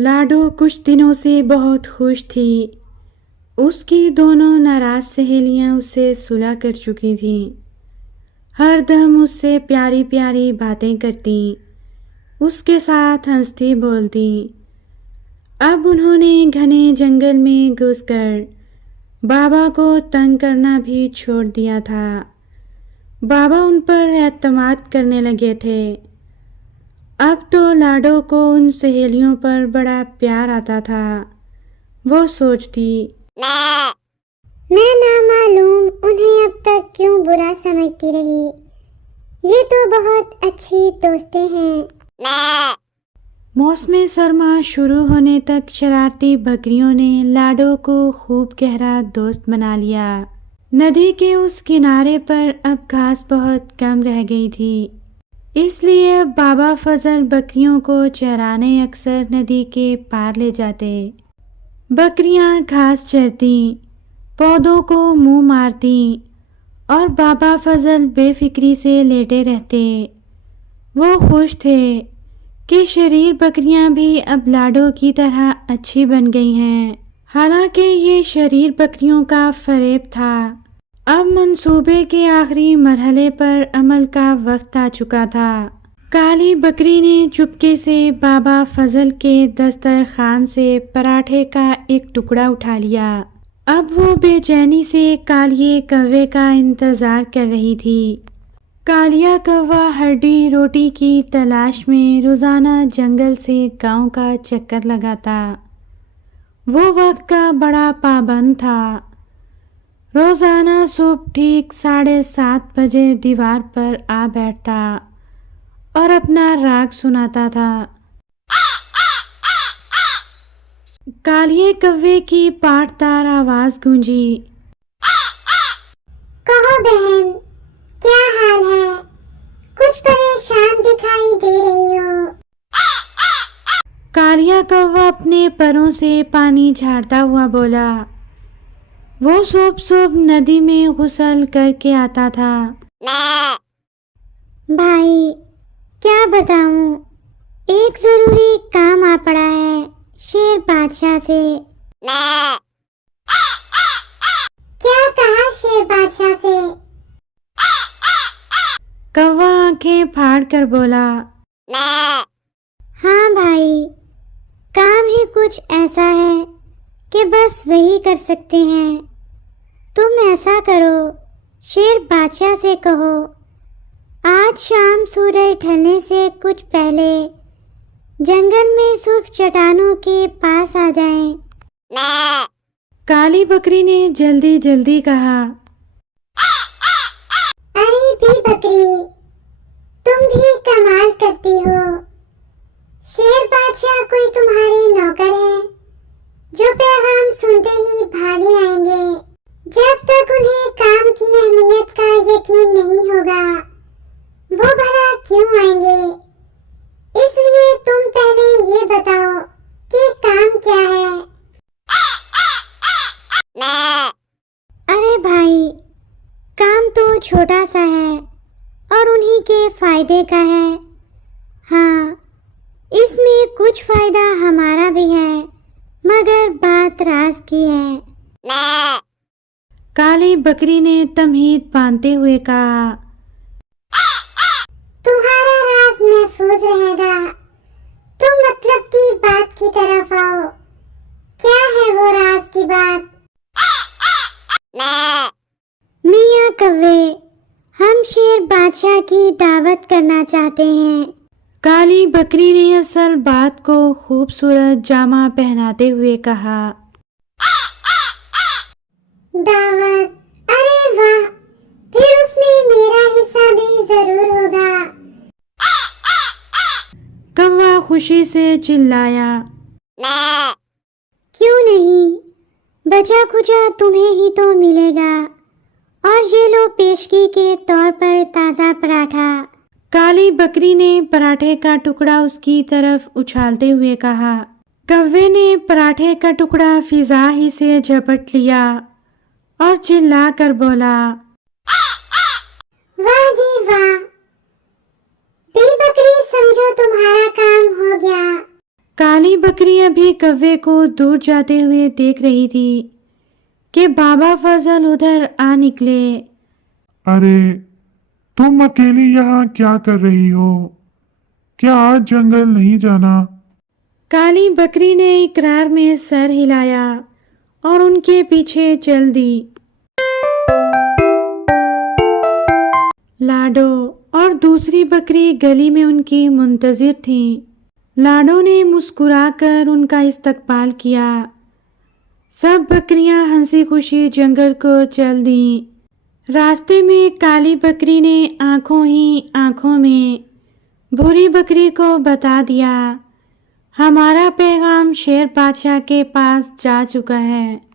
लाडो कुछ दिनों से बहुत खुश थी। उसकी दोनों नाराज सहेलियां उससे सुलह कर चुकी थीं। हर दम उससे प्यारी प्यारी बातें करती, उसके साथ हंसती बोलती। अब उन्होंने घने जंगल में घुसकर बाबा को तंग करना भी छोड़ दिया था। बाबा उन पर एतमाद करने लगे थे। अब तो लाडो को उन सहेलियों पर बड़ा प्यार आता था। वो सोचती, मैं ना मालूम उन्हें अब तक क्यों बुरा समझती रही। ये तो बहुत अच्छी दोस्तें हैं। मौसम सरमा शुरू होने तक शरारती बकरियों ने लाडो को खूब गहरा दोस्त बना लिया। नदी के उस किनारे पर अब घास बहुत कम रह गई थी, इसलिए अब बाबा फजल बकरियों को चराने अक्सर नदी के पार ले जाते। बकरियां घास चरती, पौधों को मुंह मारती और बाबा फजल बेफिक्री से लेटे रहते। वो खुश थे कि शरीर बकरियां भी अब लाडो की तरह अच्छी बन गई हैं। हालांकि ये शरीर बकरियों का फरेब था। अब मंसूबे के आखिरी मरहले पर अमल का वक्त आ चुका था। काली बकरी ने चुपके से बाबा फजल के दस्तरखान से पराठे का एक टुकड़ा उठा लिया। अब वो बेचैनी से कालिए कौवे का इंतजार कर रही थी। कालिया कौवा हड्डी रोटी की तलाश में रोजाना जंगल से गांव का चक्कर लगाता। वो वक्त का बड़ा पाबंद था। रोजाना सुबह ठीक 7:30 बजे दीवार पर आ बैठता और अपना राग सुनाता था। कालिए कौवे की पाटदार आवाज गूंजी। कहो बहन, क्या हाल है? कुछ परेशान दिखाई दे रही हो। कालिया कौवा अपने परों से पानी झाड़ता हुआ बोला। वो सुबह नदी में गुसल करके आता था। भाई, क्या बताऊं, एक जरूरी काम आ पड़ा है शेर बादशाह से। क्या कहा शेर बादशाह से? कौवा आंखें फाड़ कर बोला। हाँ भाई, काम ही कुछ ऐसा है कि बस वही कर सकते हैं। तुम ऐसा करो, शेर बादशाह से कहो आज शाम सूरज ढलने से कुछ पहले जंगल में सुर्ख चट्टानों के पास आ जाएं। काली बकरी ने जल्दी जल्दी कहा। अरे भी बकरी, तुम भी कमाल करती हो। शेर बादशाह कोई तुम्हारे नौकर है जो पैगाम सुनते ही भागे आएंगे। जब तक उन्हें काम की अहमियत का यकीन नहीं होगा, वो भला क्यों आएंगे? इसलिए तुम पहले ये बताओ कि काम क्या है। अरे भाई, काम तो छोटा सा है और उन्हीं के फायदे का है। हाँ, इसमें कुछ फायदा हमारा भी है, मगर बात राज की है। काली बकरी ने तमहीद बांधते हुए कहा। तुम्हारा राज महफूज रहेगा। तुम मतलब की बात की तरफ आओ। क्या है वो राज की बात? मियाँ कौवे, हम शेर बादशाह की दावत करना चाहते हैं। काली बकरी ने असल बात को खूबसूरत जामा पहनाते हुए कहा। दावत? अरे वाह, फिर उसमें मेरा हिस्सा भी जरूर होगा। कौवा खुशी से चिल्लाया। क्यों नहीं, बचा खुचा तुम्हें ही तो मिलेगा। और ये लो पेशगी के तौर पर ताज़ा पराठा। काली बकरी ने पराठे का टुकड़ा उसकी तरफ उछालते हुए कहा। कौवे ने पराठे का टुकड़ा फिजा ही से झपट लिया और चिल्ला कर बोला। वाह जी वाह, बी बकरी, समझो तुम्हारा काम हो गया। काली बकरी अभी कव्वे को दूर जाते हुए देख रही थी कि बाबा फजल उधर आ निकले। अरे तुम अकेली यहाँ क्या कर रही हो? क्या आज जंगल नहीं जाना? काली बकरी ने इकरार में सर हिलाया और उनके पीछे चल दी। लाडो और दूसरी बकरी गली में उनकी मुंतजिर थीं। लाडो ने मुस्कुराकर उनका इस्तकबाल किया। सब बकरियां हंसी खुशी जंगल को चल दीं। रास्ते में काली बकरी ने आंखों ही आंखों में भूरी बकरी को बता दिया, हमारा पैगाम शेर बादशाह के पास जा चुका है।